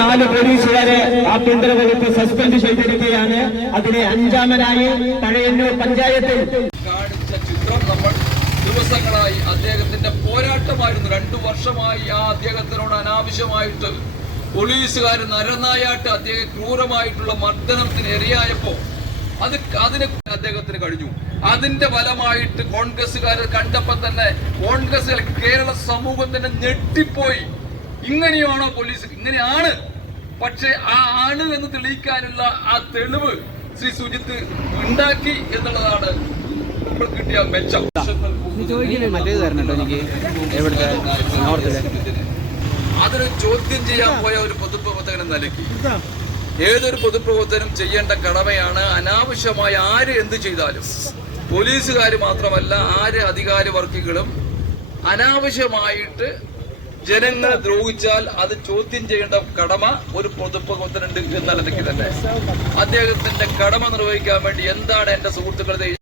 നാല് പോലീസുകാരെ ആഭ്യന്തര വകുപ്പ് സസ്പെൻഡ് ചെയ്തിരിക്കുകയാണ്. അതിലെ അഞ്ചാമനായി പഴയന്നൂർ പഞ്ചായത്തിൽ. കാണിച്ച ചിത്രം നമ്മൾ ദിവസങ്ങളായി അദ്ദേഹത്തിന്റെ പോരാട്ടമായിരുന്നു. രണ്ടു വർഷമായി ആ അദ്ദേഹത്തിനോട് അനാവശ്യമായിട്ട് പോലീസുകാർ നരനായാട്ട് അദ്ദേഹം ക്രൂരമായിട്ടുള്ള മർദ്ദനത്തിന് ഇരയായപ്പോ അത് അതിന് അദ്ദേഹത്തിന് കഴിഞ്ഞു. അതിന്റെ ഫലമായിട്ട് കോൺഗ്രസ്സുകാർ കണ്ടപ്പോ തന്നെ കോൺഗ്രസ് കേരള സമൂഹത്തിന്റെ ഞെട്ടിപ്പോയി. ഇങ്ങനെയാണോ പോലീസ് ഇങ്ങനെയാണ്. പക്ഷെ ആ ആണ് എന്ന് തെളിയിക്കാനുള്ള ആ തെളിവ് ശ്രീ സുജിത്ത് ഉണ്ടാക്കി എന്നുള്ളതാണ് ഇപ്പോൾ കിട്ടിയ മെച്ചം. മറ്റേത് തരണം കേട്ടോ എനിക്ക്. എവിടുത്തെ? നോർത്തിലെ അതിന് ചോദ്യം ചെയ്യാൻ പോയ ഒരു പൊതുപ്രവർത്തകൻ എന്ന നിലയ്ക്ക്. ഏതൊരു പൊതുപ്രവർത്തനം ചെയ്യേണ്ട കടമയാണ് അനാവശ്യമായി ആര് എന്ത് ചെയ്താലും. പോലീസുകാർ മാത്രമല്ല ആര് അധികാര വർക്കികളും അനാവശ്യമായിട്ട് ജനങ്ങളെ ദ്രോഹിച്ചാൽ അത് ചോദ്യം ചെയ്യേണ്ട കടമ ഒരു പൊതുപ്രവർത്തനുണ്ട് എന്ന നിലയ്ക്ക് തന്നെ. അദ്ദേഹത്തിന്റെ കടമ നിർവഹിക്കാൻ വേണ്ടി എന്താണ് എന്റെ സുഹൃത്തുക്കളെ